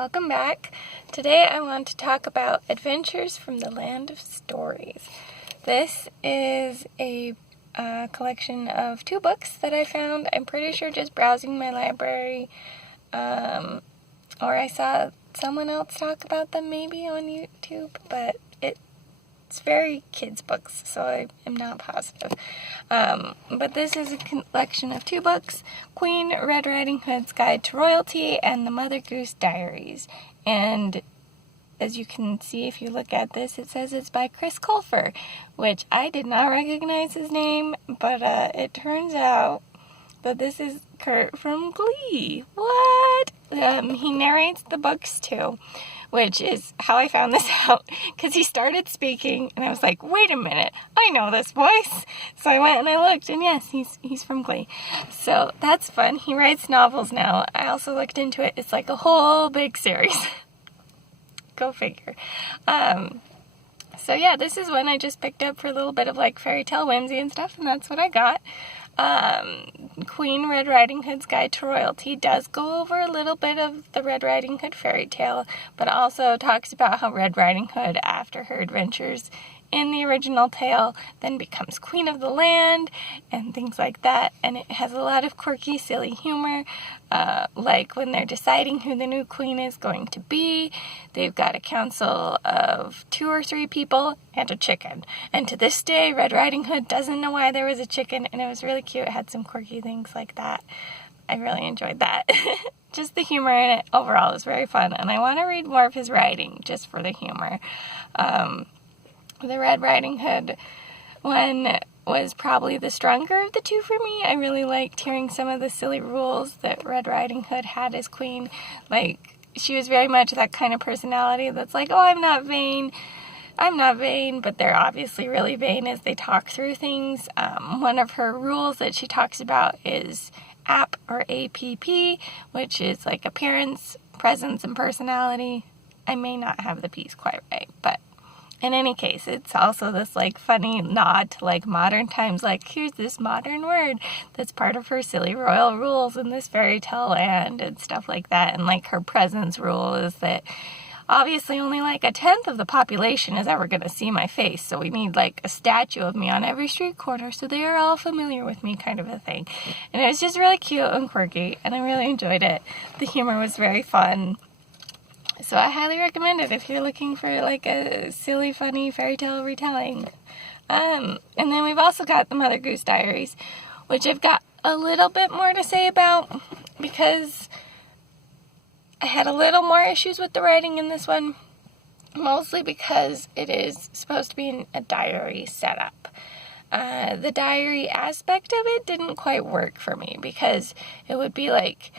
welcome back. Today I want to talk about Adventures from the Land of Stories. This is a collection of 2 books that I found, I'm pretty sure just browsing my library, or I saw someone else talk about them maybe on YouTube, but it's very kids' books, so I am not positive. But this is a collection of 2 books, Queen Red Riding Hood's Guide to Royalty and the Mother Goose Diaries. And as you can see if you look at this, it says it's by Chris Colfer, which I did not recognize his name, but it turns out that this is Kurt from Glee. What? He narrates the books too, which is how I found this out, because he started speaking, and I was like, wait a minute, I know this voice. So I went and I looked, and yes, he's from Glee. So that's fun. He writes novels now. I also looked into it. It's like a whole big series. Go figure. So yeah, this is one I just picked up for a little bit of like fairy tale whimsy and stuff, and that's what I got. Queen Red Riding Hood's Guide to Royalty does go over a little bit of the Red Riding Hood fairy tale, but also talks about how Red Riding Hood, after her adventures in the original tale, then becomes queen of the land and things like that. And it has a lot of quirky, silly humor, like when they're deciding who the new queen is going to be, they've got a council of 2 or 3 people and a chicken. And to this day, Red Riding Hood doesn't know why there was a chicken, and it was really cute. It had some quirky things like that. I really enjoyed that. Just the humor in it overall was very fun, and I want to read more of his writing just for the humor. The Red Riding Hood one was probably the stronger of the 2 for me. I really liked hearing some of the silly rules that Red Riding Hood had as queen. Like, she was very much that kind of personality that's like, oh, I'm not vain, but they're obviously really vain as they talk through things. One of her rules that she talks about is AP, or APP, which is like appearance, presence, and personality. I may not have the P's quite right, but in any case, it's also this, like, funny nod to, like, modern times, like, here's this modern word that's part of her silly royal rules in this fairy tale land and stuff like that. And, like, her presence rule is that obviously only, like, 1/10 of the population is ever going to see my face, so we need, like, a statue of me on every street corner so they are all familiar with me, kind of a thing. And it was just really cute and quirky, and I really enjoyed it. The humor was very fun. So I highly recommend it if you're looking for like a silly, funny fairy tale retelling. And then we've also got the Mother Goose Diaries, which I've got a little bit more to say about because I had a little more issues with the writing in this one, mostly because it is supposed to be a diary setup. The diary aspect of it didn't quite work for me because it would be like,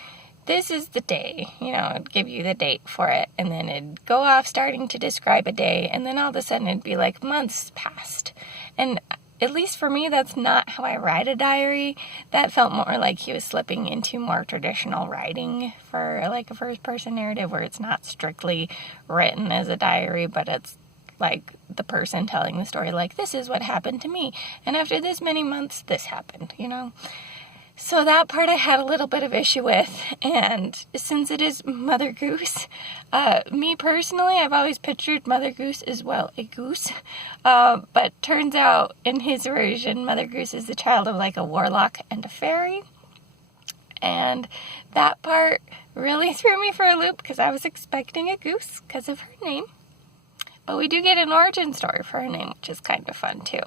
this is the day, it'd give you the date for it, and then it'd go off starting to describe a day, and then all of a sudden it'd be like months passed. And at least for me, that's not how I write a diary. That felt more like he was slipping into more traditional writing for like a first-person narrative where it's not strictly written as a diary, but it's like the person telling the story, like, this is what happened to me, and after this many months, this happened, So that part I had a little bit of issue with, and since it is Mother Goose, me personally, I've always pictured Mother Goose as well a goose, but turns out in his version, Mother Goose is the child of like a warlock and a fairy, and that part really threw me for a loop because I was expecting a goose because of her name, but we do get an origin story for her name, which is kind of fun too.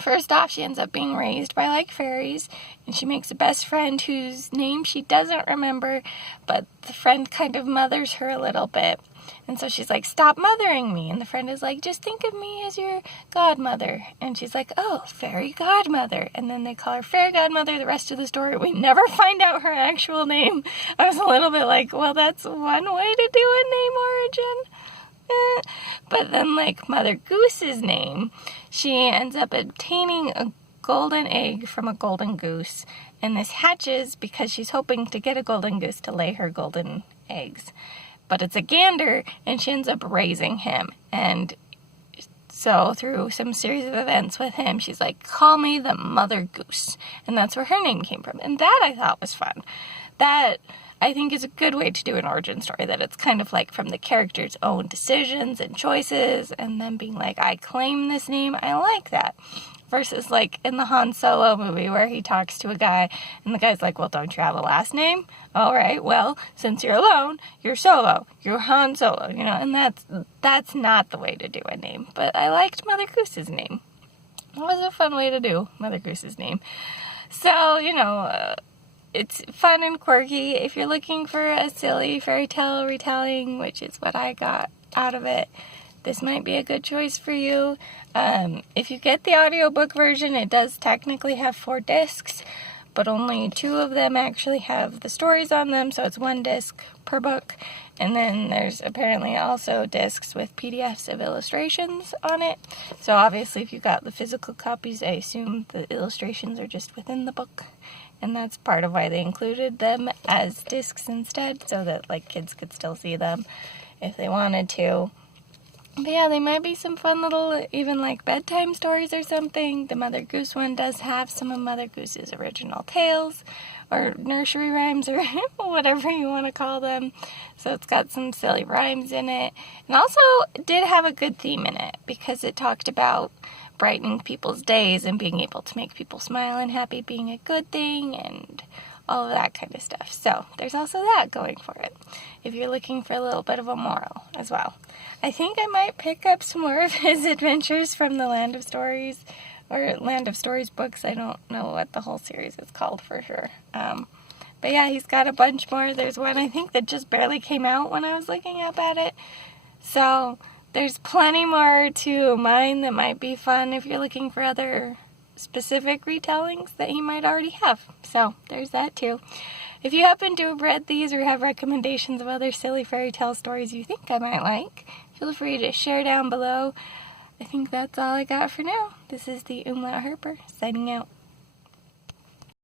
First off, she ends up being raised by, like, fairies, and she makes a best friend whose name she doesn't remember, but the friend kind of mothers her a little bit. And so she's like, stop mothering me. And the friend is like, just think of me as your godmother. And she's like, oh, fairy godmother. And then they call her fairy godmother the rest of the story. We never find out her actual name. I was a little bit like, well, that's one way to do a name origin. But then, like, Mother Goose's name, she ends up obtaining a golden egg from a golden goose, and this hatches because she's hoping to get a golden goose to lay her golden eggs. But it's a gander, and she ends up raising him, and so through some series of events with him, she's like, call me the Mother Goose, and that's where her name came from, and that I thought was fun. That I think is a good way to do an origin story, that it's kind of like from the character's own decisions and choices, and then being like, I claim this name, I like that. Versus like in the Han Solo movie where he talks to a guy and the guy's like, well, don't you have a last name? All right, well, since you're alone, you're Solo, you're Han Solo, you know, and that's not the way to do a name. But I liked Mother Goose's name. It was a fun way to do Mother Goose's name. So, you know, it's fun and quirky. If you're looking for a silly fairy tale retelling, which is what I got out of it, this might be a good choice for you. If you get the audiobook version, it does technically have 4 discs, but only 2 of them actually have the stories on them, so it's 1 disc per book. And then there's apparently also discs with PDFs of illustrations on it. So obviously if you got the physical copies, I assume the illustrations are just within the book. And that's part of why they included them as discs instead, so that like kids could still see them if they wanted to. But yeah, they might be some fun little, even like bedtime stories or something. The Mother Goose one does have some of Mother Goose's original tales, or nursery rhymes, or whatever you want to call them. So it's got some silly rhymes in it. And also it did have a good theme in it, because it talked about brightening people's days and being able to make people smile and happy being a good thing, and all of that kind of stuff. So there's also that going for it, if you're looking for a little bit of a moral as well. I think I might pick up some more of his adventures from the Land of Stories, or Land of Stories books. I don't know what the whole series is called for sure. But yeah, he's got a bunch more. There's one I think that just barely came out when I was looking up at it. So there's plenty more to mine that might be fun if you're looking for other specific retellings that he might already have. So there's that too. If you happen to have read these or have recommendations of other silly fairy tale stories you think I might like, feel free to share down below. I think that's all I got for now. This is the Umlaut Herper, signing out.